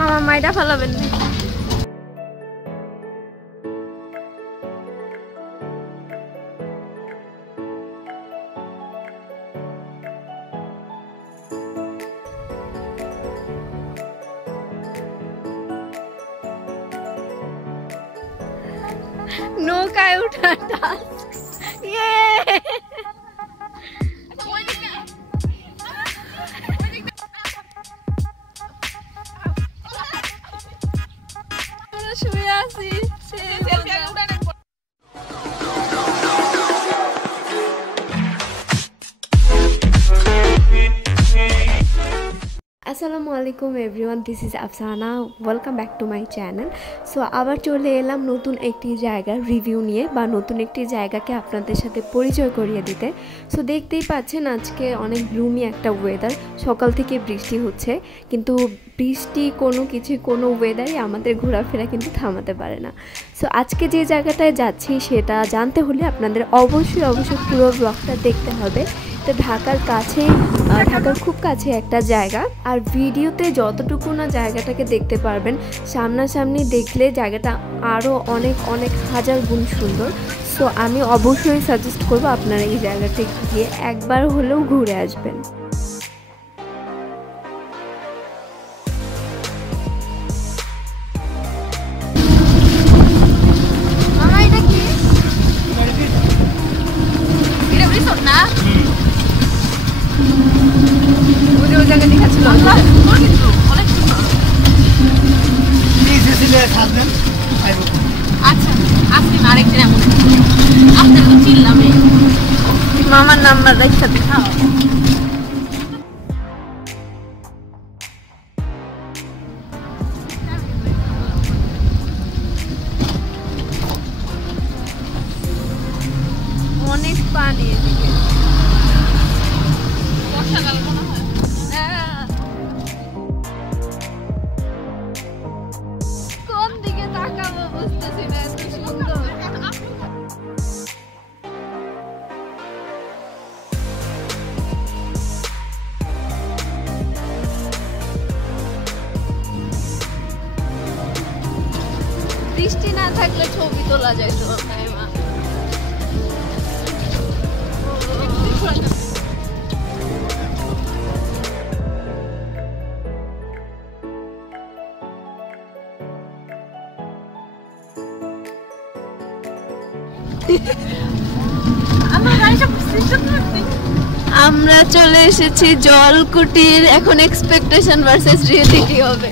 মামা মাইরা ফেলাবেন না। নৌকায় উঠা টাস্ক শুয়ে আছি। আসসালামু আলাইকুম everyone, this is Afsana, welcome back to my channel. So আবার চলে এলাম নতুন একটি জায়গার রিভিউ নিয়ে বা নতুন একটি জায়গাকে আপনাদের সাথে পরিচয় করিয়ে দিতে। সো দেখতেই পাচ্ছেন আজকে অনেক গ্লুমি একটা ওয়েদার, সকাল থেকে বৃষ্টি হচ্ছে, কিন্তু বৃষ্টি কোনো ওয়েদারই আমাদের ঘোরাফেরা কিন্তু থামাতে পারে না। সো আজকে যে জায়গাটায় যাচ্ছি সেটা জানতে হলে আপনাদের অবশ্যই পুরো ব্লগটা দেখতে হবে। তো ঢাকার খুব কাছে একটা জায়গা, আর ভিডিওতে যতটুকু না জায়গাটাকে দেখতে পারবেন, সামনাসামনি দেখলে জায়গাটা আরও অনেক হাজার গুণ সুন্দর। সো আমি অবশ্যই সাজেস্ট করবো আপনারা এই জায়গাতে গিয়ে একবার হলেও ঘুরে আসবেন। মামার নাম্বার রেখে দিও। অনেক পানি এদিকে, বর্ষাকাল মনে হয়। কোন দিকে তাকাবো বুঝতেছি না, এত সুন্দর। বৃষ্টি না থাকলে ছবি তোলা যায় তো। আমরা চলে এসেছি জলকুটির, এখন এক্সপেকটেশন ভার্সেস রিয়েলিটি হবে।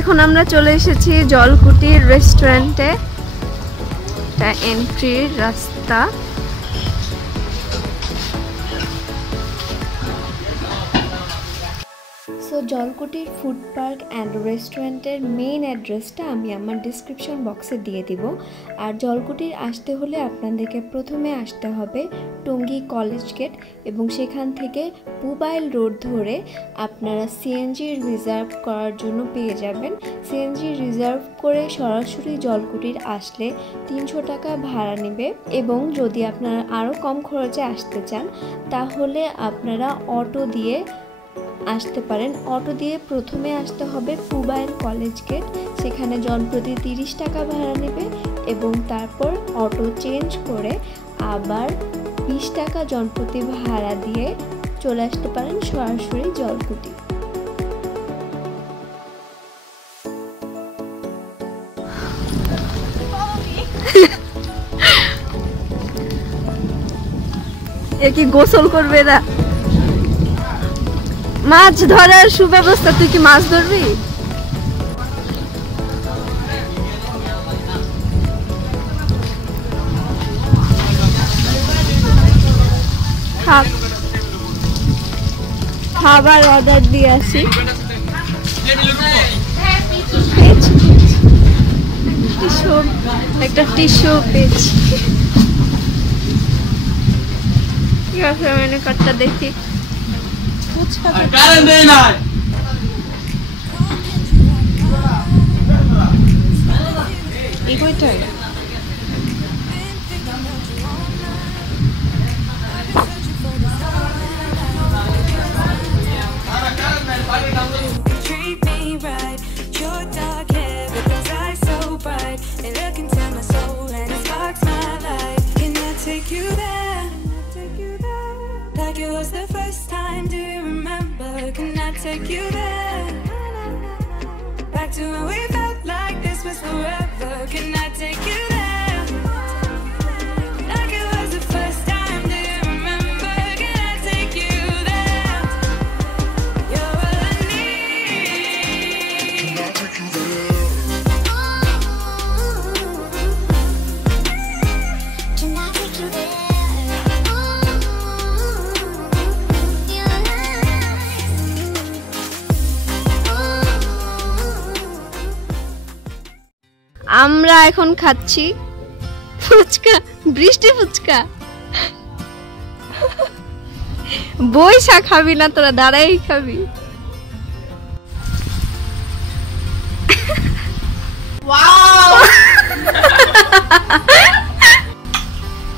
এখন আমরা চলে এসেছি জলকুটির রেস্টুরেন্টে, এটা এন্ট্রির রাস্তা। সো জলকুটির ফুড পার্ক অ্যান্ড রেস্টুরেন্টের মেইন অ্যাড্রেসটা আমি আমার ডিসক্রিপশন বক্সে দিয়ে দিব। আর জলকুটির আসতে হলে আপনাদেরকে প্রথমে আসতে হবে টঙ্গী কলেজ গেট, এবং সেখান থেকে পুবাইল রোড ধরে আপনারা সিএনজি রিজার্ভ করার জন্য পেয়ে যাবেন। সিএনজি রিজার্ভ করে সরাসরি জলকুটির আসলে 300 টাকা ভাড়া নেবে, এবং যদি আপনারা আরও কম খরচে আসতে চান তাহলে আপনারা অটো দিয়ে আসতে পারেন। অটো দিয়ে প্রথমে আসতে হবে পুবাইল কলেজ গেট, সেখানে জনপ্রতি 30 টাকা ভাড়া নেবে, এবং তারপর অটো চেঞ্জ করে আবার 20 টাকা জনপ্রতি ভাড়া দিয়ে চলে আসতে পারেন সরাসরি জলকুটি। এ কি গোসল করবে না? মাছ ধরার সুব্যবস্থা, তুই কি মাছ ধরবি? খাবার অর্ডার দিয়ে আসি। একটা টিস্যু পেজ। কি আছে মেনু কার্ডটা দেখি। ফুচকা কারণ দেই না এই কয়টাই Treat me right. Your dark hair with those eyes so bright. They look into my soul and it sparks my life. Can I take you there? Like it was the first time. Do you remember? Can I take you there? Back to when we felt like this was forever. Can I take you there? Like it was the first time. Do you remember? Can I take you there? You're all I need. Can I take you there? আমরা এখন খাচ্ছি ফুচকা, বৃষ্টি ফুচকা। বইসা খাবি না তোরা, দাঁড়াই খাবি।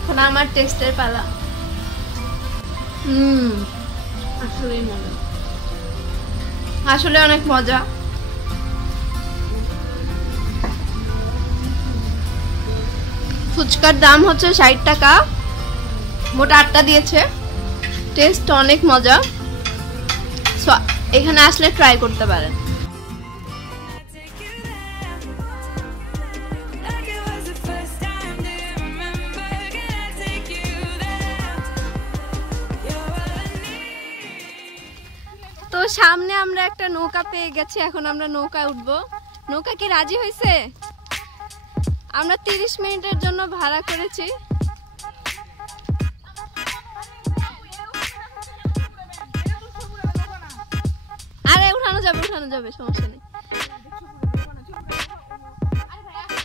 এখন আমার টেস্টের পালা। আসলে মজা, আসলে অনেক মজা। ফুচকার দাম হচ্ছে 60 টাকা, মোট 8টা দিয়েছে। টেস্ট অনেক মজা, সো এখানে আসলে ট্রাই করতে পারেন। Take you there. Like it was the first time. Do you remember? Can I take you there? You're all I need. তো সামনে আমরা একটা নৌকা পেয়ে গেছি, এখন আমরা নৌকায় উঠবো। নৌকা কি রাজি হয়েছে? আমরা 30 মিনিটের জন্য ভাড়া করেছি। আরে উঠানো যাবে, সমস্যা নেই।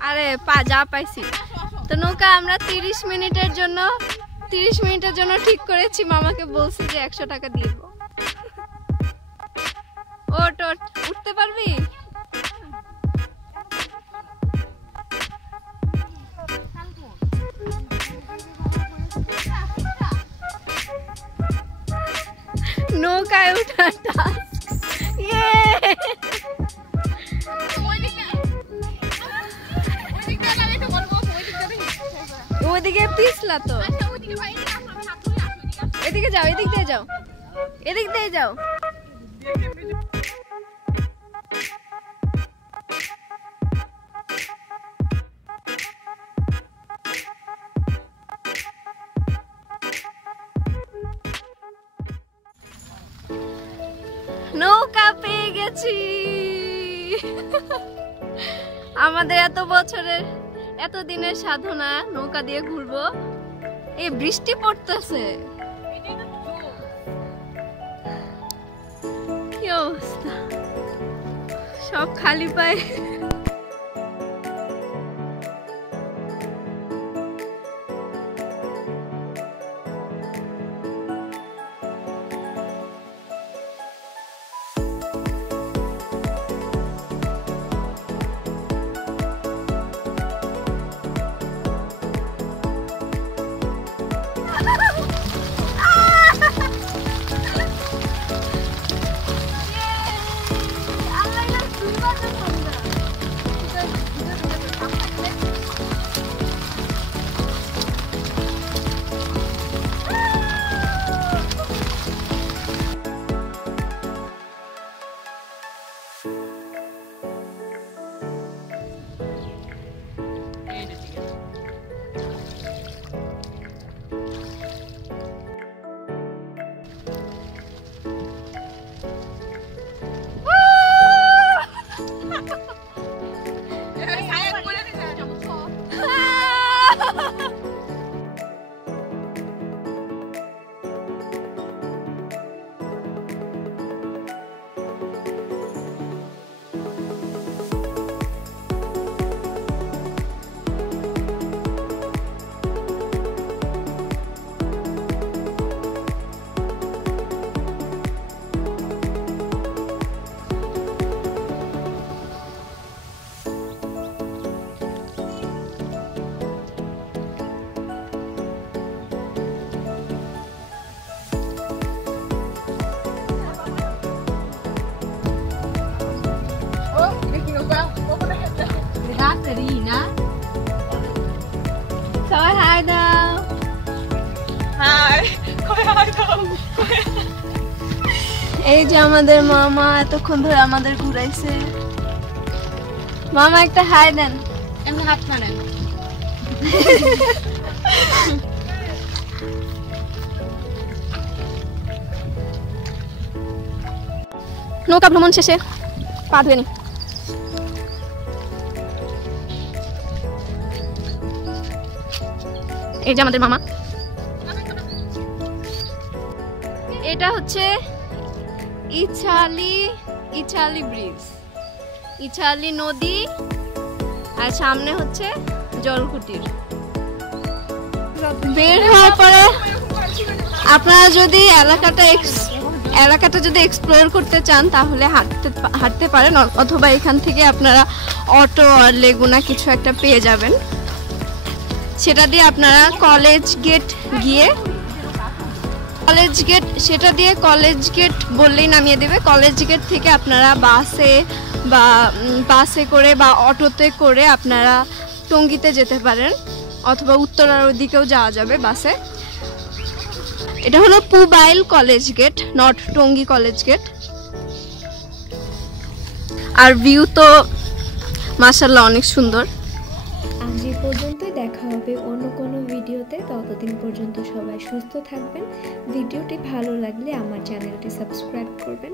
আরে যা পাইছি তো। নৌকা আমরা 30 মিনিটের জন্য ঠিক করেছি। মামাকে বলছি যে 100 টাকা দিয়ে দেবো। ওট উঠতে পারবি? নৌকায় উঠাটা ওইদিকে পিছলা তো। এদিকে যাও, এদিক দিয়ে যাও। নৌকা পেয়ে গেছি। আমাদের এত বছরের, এত দিনের সাধনা, নৌকা দিয়ে ঘুরবো। এই বৃষ্টি পড়তেছে, কি অবস্থা, সব খালি পায়ে। Karina. সবাই হাই দাও। হাই দাও। এই যে আমাদের মামা এতক্ষণ ধরে আমাদের ঘুরাইছে। মামা একটা হাই দেন। এমনি হাত মারেন। নৌকা ভ্রমণ শেষে পা ধুয়ে নি। এই যে আমাদের মামা। এটা হচ্ছে ইছালি ব্রিজ, ইছালি নদী, আর সামনে হচ্ছে জলকুটির। বের হওয়ার পরে আপনারা যদি এলাকাটা যদি এক্সপ্লোর করতে চান তাহলে হাঁটতে পারেন, অথবা এখান থেকে আপনারা অটো আর লেগুনা কিছু একটা পেয়ে যাবেন। সেটা দিয়ে আপনারা কলেজ গেট বললেই নামিয়ে দেবে। কলেজ গেট থেকে আপনারা বাসে করে বা অটোতে করে আপনারা টঙ্গীতে যেতে পারেন, অথবা উত্তরার ওদিকেও যাওয়া যাবে বাসে। এটা হলো Pubail college gate, not Tongi college gate. আর ভিউ তো মাশাআল্লাহ অনেক সুন্দর। আজ এই পর্যন্তই, দেখা হবে অন্য কোনো ভিডিওতে। ততদিন পর্যন্ত সবাই সুস্থ থাকবেন। ভিডিওটি ভালো লাগলে আমার চ্যানেলটি সাবস্ক্রাইব করবেন।